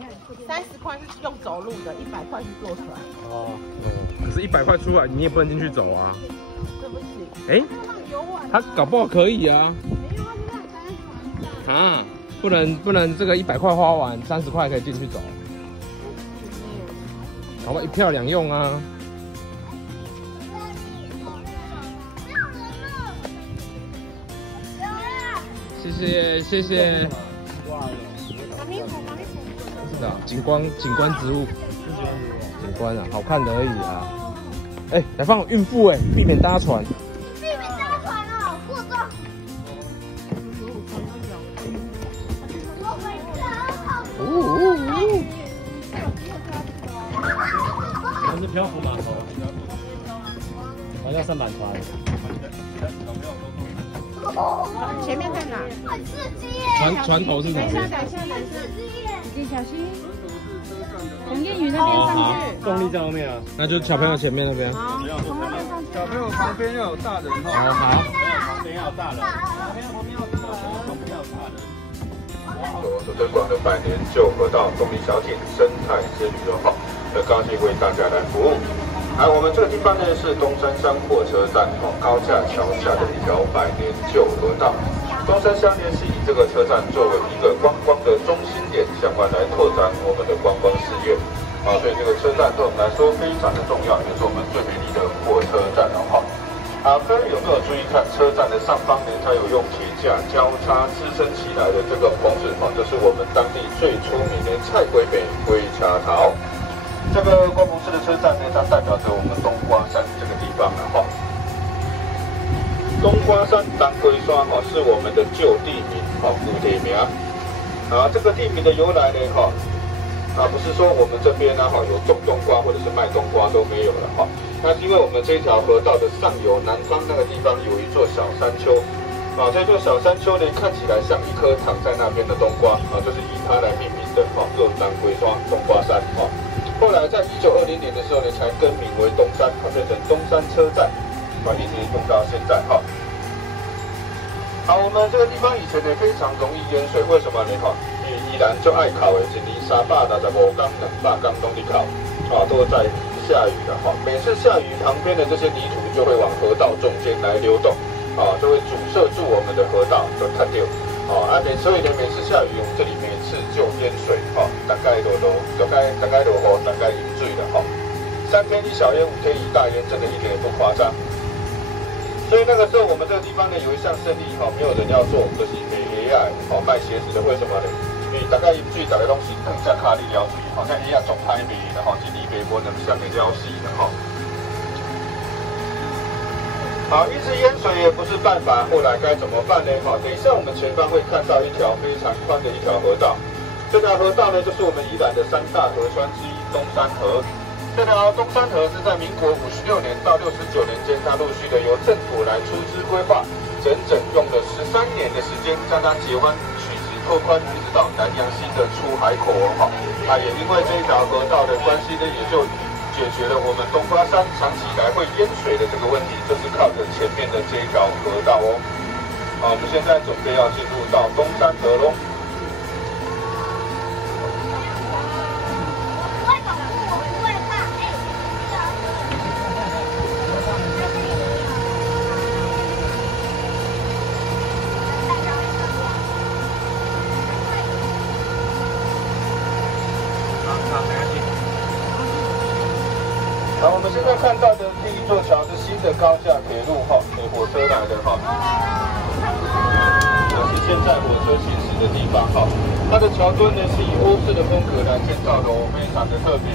30块是用走路的，100块是坐船。哦，可是100块出来，你也不能进去走啊。对不起。哎，他搞不好可以啊。没有啊，你看咱船啊，不能这个100块花完，30块可以进去走。搞不好1票2用啊。谢谢谢谢。是的，景观植物，景观啊，好看的而已啊。哎，来放孕妇哎，避免搭船。避免搭船哦，过重。我们是漂浮码头，好像舢板船。前面在哪？很刺激耶！船头是哪边？等一下，刺激耶！你小心。从谚语那边上去。动力在后面啊，那就小朋友前面那边。好，从那边上去。小朋友旁边要有大人哈。好。旁边要有大人。旁边要有大人。所推广的百年旧河道动力小艇生态之旅的话，很高兴为大家来服务。我们这个地方呢是东山乡火车站高架桥下的一条百年旧河道。东山乡呢是以这个车站作为一个观光的中心点，相关来拓展我们的观光事业。所以这个车站对我们来说非常的重要，也是我们最美丽的火车站各位有没有注意看车站的上方呢？它有用铁架交叉支撑起来的这个棚子这是我们当地最出名的菜龟北龟茶桃。这个观光式的车站呢，它代表着我们冬瓜山这个地方冬瓜山当归山是我们的旧地名古地名。这个地名的由来呢不是说我们这边呢有种冬瓜或者是卖冬瓜都没有了那是因为我们这一条河道的上游南方那个地方有一座小山丘这座小山丘呢看起来像一颗躺在那边的冬瓜就是以它来命名的又当归山冬瓜山后来在1920年的时候呢才更名为东山变成东山车站一直用到现在我们这个地方以前呢非常容易淹水，为什么呢因为宜兰就爱考的1年365天200天都在考都在下雨的每次下雨旁边的这些泥土就会往河道中间来流动就会阻塞住我们的河道，就看到所以呢每次下雨我们这里每次就淹水大概都大概淹水了3天一小淹5天一大淹，真的一点也不夸张。所以那个时候我们这个地方呢有一项生意没有人要做，就是卖鞋卖鞋子的。为什么呢？因为大概水大家拢是更加卡力了水，像鞋总歹卖的一年卖无2箱的了死的一直淹水也不是办法，后来该怎么办呢？等一下我们前方会看到一条非常宽的一条河道，这条河道呢就是我们宜兰的3大河川之一东山河。这条东山河是在民国56年到69年间，它陆续的由政府来出资规划，整整用了13年的时间，将它截弯、取直、拓宽，一直到南洋溪的出海口也因为这一条河道的关系呢，也就解决了我们冬瓜山长期以来会淹水的这个问题，就是靠着前面的这一条河道我们现在准备要进入到东山河喽。我们现在看到的第一座桥是新的高架铁路给火车来的这是现在火车行驶的地方它的桥墩呢是以欧式的风格来建造的非常的特别。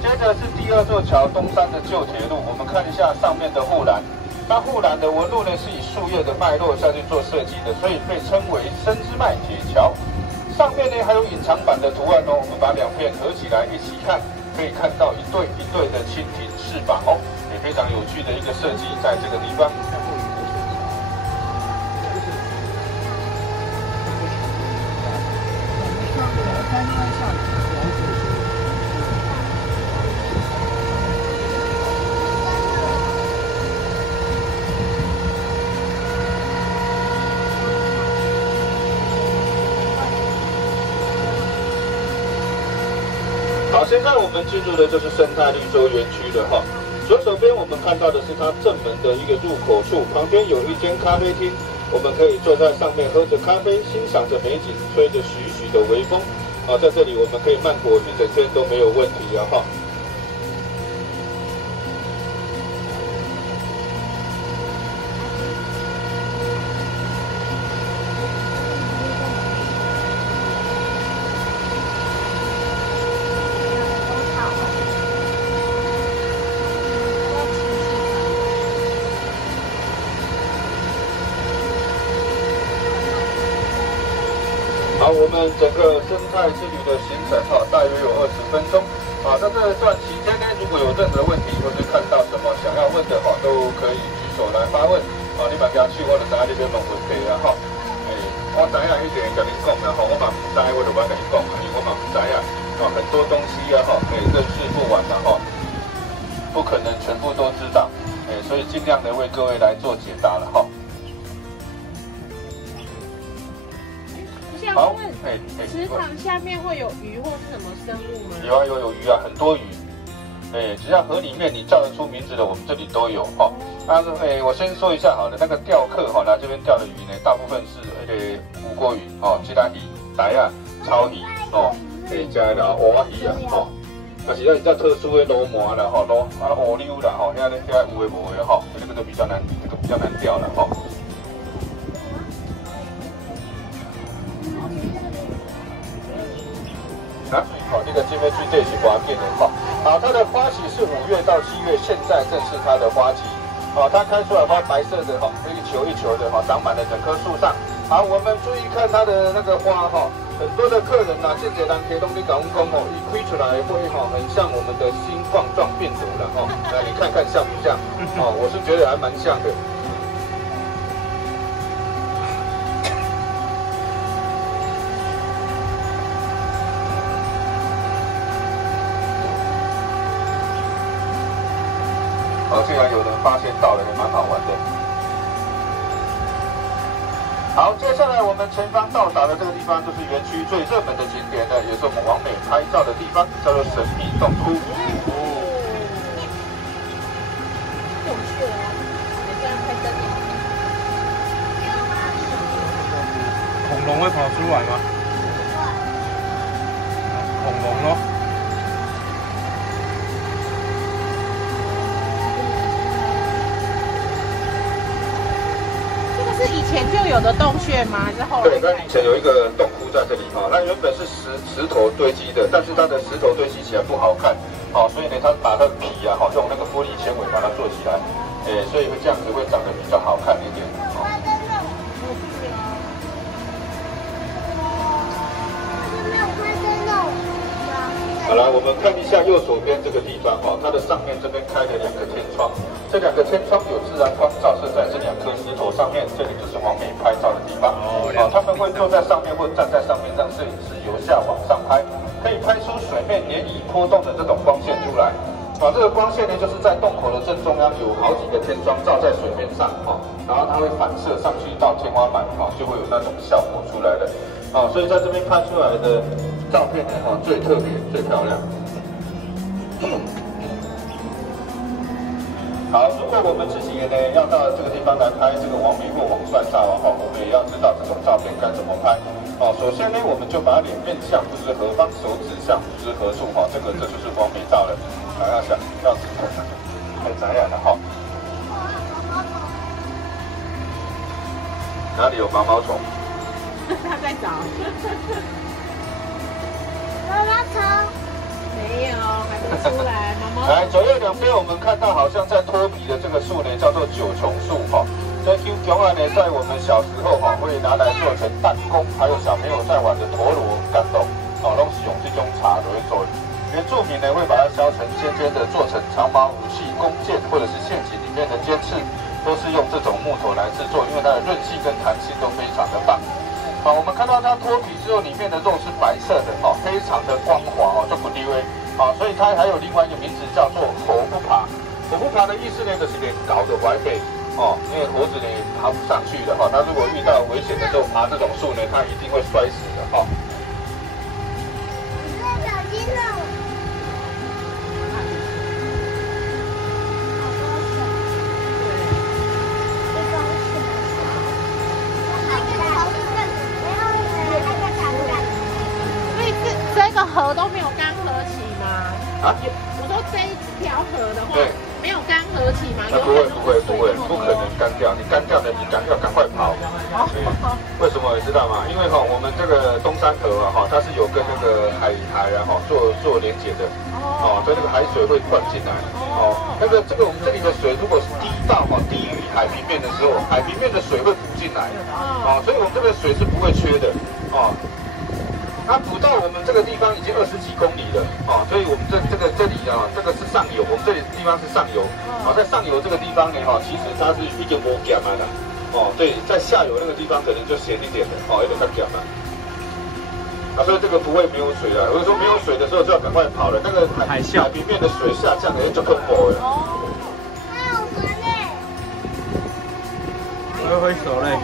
接着是第2座桥东山的旧铁路，我们看一下上面的护栏，它护栏的纹路呢是以树叶的脉络下去做设计的，所以被称为深之脉铁桥。上面呢还有隐藏版的图案我们把2片合起来一起看，可以看到一对一对的蜻蜓翅膀也非常有趣的一个设计在这个地方。好，现在我们进入的就是生态绿洲园区的哈。左手边我们看到的是它正门的一个入口处，旁边有一间咖啡厅，我们可以坐在上面喝着咖啡，欣赏着美景，吹着徐徐的微风。啊，在这里我们可以慢活一整天都没有问题了哈。好，我们整个生态之旅的行程哈，大约有20分钟。啊，在这段期间呢，如果有任何问题或是看到什么想要问的话，都可以举手来发问。啊，你把家去我就知影你要问问题啦哈。我知影迄个跟你讲啦哈，我嘛唔知，我就要跟你讲，因为我嘛唔知啊。啊，很多东西啊哈，认识不完的哈，不可能全部都知道。所以尽量的为各位来做解答了哈。好，池塘下面会有鱼或是什么生物吗？有啊，有鱼啊，很多鱼。只要河里面你叫得出名字的，我们这里都有哈。我先说一下好了，那个钓客哈，来这边钓的鱼呢，大部分是吴郭鱼哦，其他鱼、台啊、草鱼哦，加啦蛙鱼啊哦，但是那比较特殊的螺鰻啦哈，河溜啦哈，现在有的无的哈，这个都比较难，这个比较难钓了哈。好，这个金杯区这是花变的哈。好，它的花期是5月到7月，现在正是它的花期。好，它开出来花白色的哈，一球一球的哈，长满了整棵树上。好，我们注意看它的那个花哈，很多的客人呐，现在人可以东西搞工哦，一推出来会哈，很像我们的新冠状病毒了哈。来，你看看像不像？哦，我是觉得还蛮像的。竟然有人发现到了，也蛮好玩的。好，接下来我们前方到达的这个地方，就是园区最热门的景点了，也是我们网美拍照的地方，叫做神秘洞窟。有趣哦，你这样拍灯恐龙会跑出来吗？恐龙咯。是以前就有的洞穴吗？还是后来？对，它以前有一个洞窟在这里哈，它原本是石头堆积的，但是它的石头堆积起来不好看，所以呢，它把它的皮啊，用那个玻璃纤维把它做起来，所以会这样子会长得比较好看一点。好了，我们看一下右手边这个地方哈，它的上面这边开了2个天窗，这2个天窗有自然光照射在这2颗石头上面，这里就是网美拍照的地方。他们会坐在上面或站在上面，让摄影师由下往上拍，可以拍出水面涟漪波动的这种光线出来。这个光线呢，就是在洞口的正中央有好几个天窗照在水面上然后它会反射上去到天花板就会有那种效果出来的。所以在这边拍出来的照片呢最特别、最漂亮。好，如果我们自己呢要到这个地方来拍这个网美或网帅照我们也要知道这种照片该怎么拍。首先呢，我们就把脸面向不知何方，手指向不知何处这就是网美照了。要想要指太怎样了哪里有毛毛虫？他在找。毛毛虫没有，还没出来。毛毛虫。来，左右两边我们看到好像在脱皮的这个树呢，叫做9重树这 Q 茭啊呢，在我们小时候会拿来做成弹弓，还有小朋友在玩的陀螺、杆斗都是用这种茶来做。原住民呢会把它削成尖尖的，做成长矛、武器、弓箭或者是陷阱里面的尖刺，都是用这种木头来制作，因为它的韧性跟弹性都非常的棒。我们看到它脱皮之后，里面的肉是白色的非常的光滑就不低微所以它还有另外一个名字叫做猴不爬。猴不爬的意思呢，就是连搞的歪背因为猴子呢爬不上去的它如果遇到危险的时候爬这种树呢，它一定会摔死的河都没有干涸期吗？啊？我说这一条河的话，对，没有干涸期吗？不可能干掉。你干掉呢，你赶快跑。为什么你知道吗？因为我们这个东山河它是有跟那个海做连接的。所以那个海水会灌进来。我们这里的水如果是低于海平面的时候，海平面的水会补进来。所以我们这个水是不会缺的。它补到我们这个地方已经20几公里了。所以我们这里这个是上游，我们这里地方是上游。在上游这个地方呢，其实它是已经没咸了啦。对，在下游那个地方可能就咸一点的，有点较咸了。所以这个不会没有水了。如果说没有水的时候，就要赶快跑了。那个海平面的水下降了，就恐怖了。好玩嘞！挥手嘞。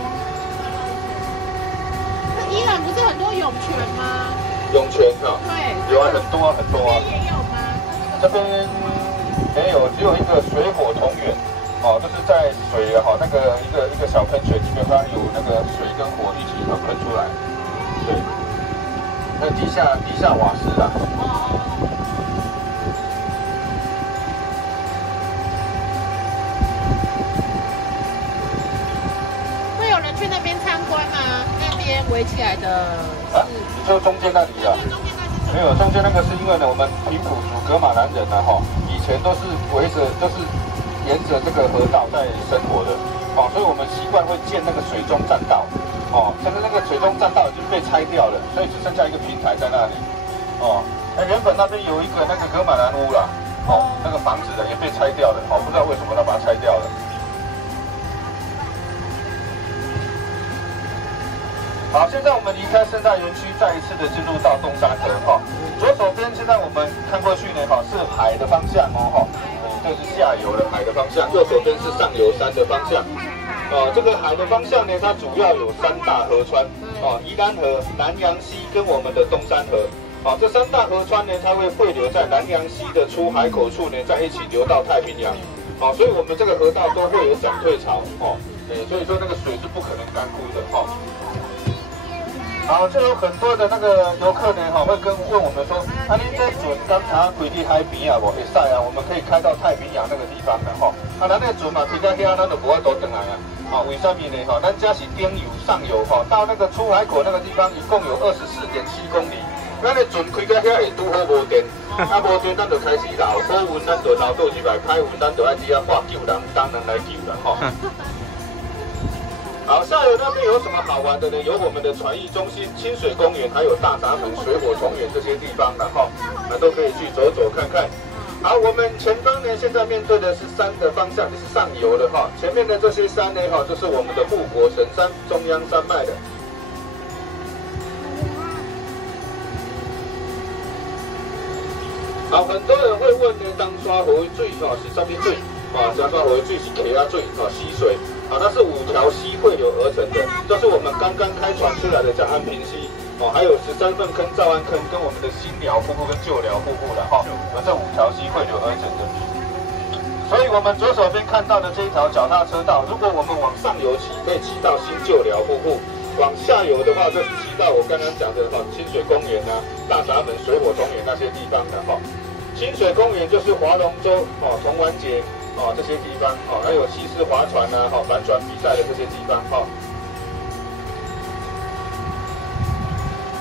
宜兰不是很多涌泉吗？涌泉对，有啊，很多啊。这边也有吗？这边没有，只有一个水火同源。就是在水那个一个小喷泉里面，它有那个水跟火一起喷出来。对。那地下瓦斯啦。会有人去那边参观吗？那边围起来的你说中间那里啊？没有，中间那个是因为呢，我们平埔族噶玛兰人以前都是沿着这个河道在生活的。所以我们习惯会建那个水中栈道。现在那个水中栈道已经被拆掉了，所以只剩下一个平台在那里。原本那边有一个那个噶玛兰屋啦，那个房子的也被拆掉了，不知道为什么他把它拆掉了。好，现在我们离开生态园区，再一次的进入到东山河左手边现在我们看过去呢是海的方向这是下游的海的方向，右手边是上游山的方向。这个海的方向呢，它主要有3大河川宜兰河、南洋溪跟我们的东山河。这3大河川呢，它会汇流在南洋溪的出海口处呢，再一起流到太平洋。所以我们这个河道都会有涨退潮所以说那个水是不可能干枯的好，就有很多的那个游客呢会问我们说，您这船刚才开去海边啊，会使啊，我们可以开到太平洋那个地方的咱那个船嘛开到遐，咱就无法度回来啊。为什么呢？咱这是顶游上游到那个出海口那个地方，一共有24.7公里。咱的船开到遐会拄好无电，无电咱就开始捞，好运咱就捞倒入来，歹运咱就爱只喊救人，当然来救人好，下游那边有什么好玩的呢？有我们的传艺中心、清水公园，还有大闸门、水火同源这些地方的那都可以去走走看看。好，我们前方呢，现在面对的是山的方向，就是上游的前面的这些山呢就是我们的护国神山、中央山脉的。好，很多人会问呢，东沙河水是什么水？东沙河水是溪仔水溪水。那是5条溪汇流而成的，就是我们刚刚开船出来的叫安平溪，还有13份坑、兆安坑跟我们的新寮瀑布跟旧寮瀑布的这5条溪汇流而成的。所以我们左手边看到的这一条脚踏车道，如果我们往上游骑，可以骑到新旧寮瀑布；往下游的话，就是骑到我刚刚讲的清水公园大闸门、水火同源那些地方的清水公园就是划龙舟童玩节。这些地方还有西式划船帆船比赛的这些地方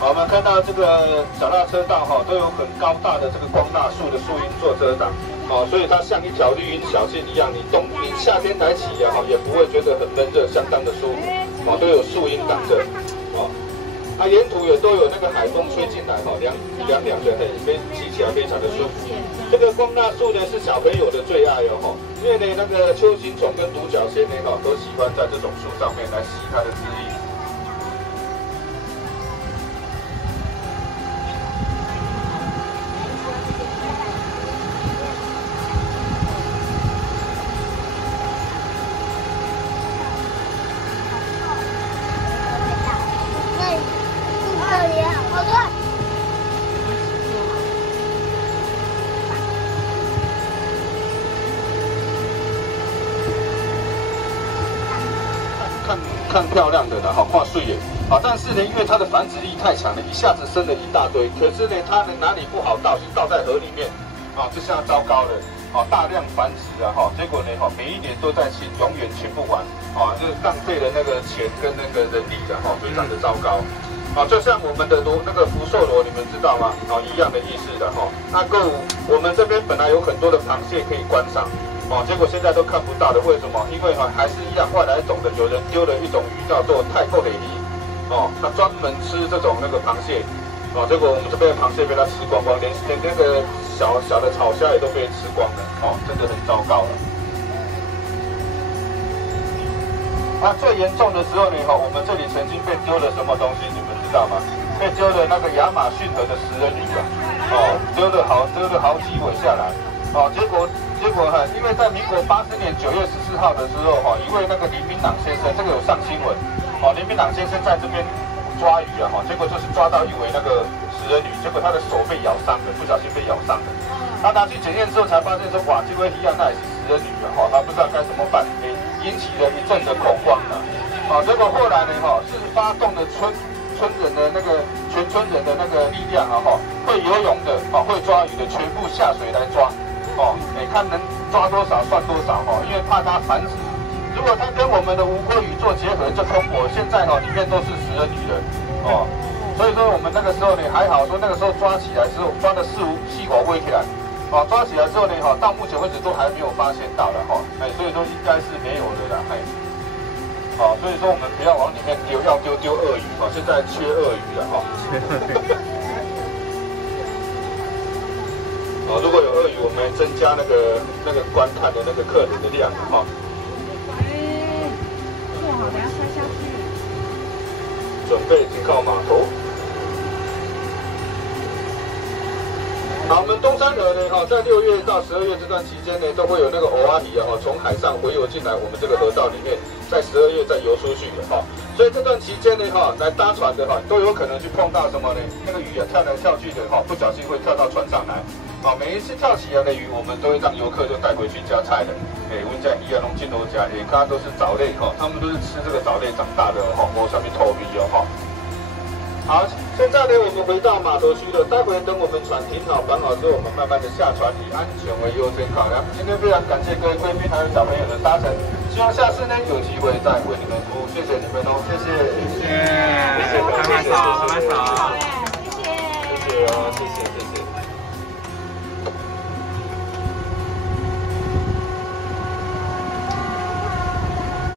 我们看到这个脚踏车道都有很高大的这个光大树的树荫做遮挡所以它像一条绿荫小径一样，你夏天来骑也不会觉得很闷热，相当的舒服都有树荫挡着沿途也都有那个海风吹进来凉凉的，骑起来非常的舒服。这个光大树呢是小朋友的最爱因为呢那个秋行虫跟独角仙呢都喜欢在这种树上面来吸它的汁液。看看漂亮的了哈，画顺眼啊。但是呢，因为它的繁殖力太强了，一下子生了一大堆，可是呢，它呢哪里不好倒，就倒在河里面啊，这下糟糕了啊，大量繁殖啊哈，结果呢哈，每一年都在清，永远清不完啊，就是浪费了那个钱跟那个人力的哈，非常的糟糕。啊，就像我们的那个福寿螺，你们知道吗？啊，一样的意思的哈。那我们这边本来有很多的螃蟹可以观赏，哦，结果现在都看不到了。为什么？因为还是一样外来种的，有人丢了一种鱼叫做泰国鲢鱼，哦，它专门吃这种那个螃蟹，哦，结果我们这边的螃蟹被它吃光光，连那个小的草虾也都被吃光了，哦，真的很糟糕了。啊，最严重的时候呢，哈，我们这里曾经被丢了什么东西，你们知道吗？被丢了那个亚马逊河的食人鱼啊，哦，丢了好几尾下来，哦，结果哈，因为在民国80年9月14号的时候，哈，一位那个林明朗先生，这个有上新闻，哦，林明朗先生在这边抓鱼啊，哈，结果就是抓到一尾那个食人鱼，结果他的手被咬伤了，不小心被咬伤了。他拿去检验之后才发现说，哇，这位一样那也是食人鱼啊，哈，他不知道该怎么办，引起了一阵的恐慌啊，啊，结果后来呢，哈，是发动了村人的那个全村人的那个力量啊，哈，会游泳的啊，会抓鱼的全部下水来抓，哦，看能抓多少算多少哈，因为怕它繁殖。如果它跟我们的吴郭鱼做结合就通过，现在哈里面都是食人鱼了，哦，所以说我们那个时候呢还好，说那个时候抓起来之后抓的4、5尾起来。啊，抓起来之后呢，哈，到目前为止都还没有发现到了哈，所以说应该是没有的啦，好，所以说我们不要往里面丢，要丢鳄鱼哈，现在缺鳄鱼了哈。啊，如果有鳄鱼，我们增加那个观看的那个客人的量哈。做好，等下摔下去。准备停靠码头。好，我们东山河呢，哈，在6月到12月这段期间呢，都会有那个蚵仔鱼啊，从海上回游进来我们这个河道里面，在12月再游出去的哈。所以这段期间呢，哈，来搭船的哈，都有可能去碰到什么呢？那个鱼啊，跳来跳去的哈，不小心会跳到船上来。啊，每一次跳起来的鱼，我们都会让游客就带回去加菜的。我们在宜兰龙金楼家，看都是藻类哈，他们都是吃这个藻类长大的哈，摸上面透皮哦哈。好，现在呢，我们回到码头区了。待会等我们船停好、绑好之后，我们慢慢的下船，以安全为优先考量。今天非常感谢各位贵宾还有小朋友的搭乘，希望下次呢有机会再为你们服务。谢谢你们哦，谢谢，谢谢，谢谢，拍手，拍手。谢谢，谢谢哦，谢谢，谢谢。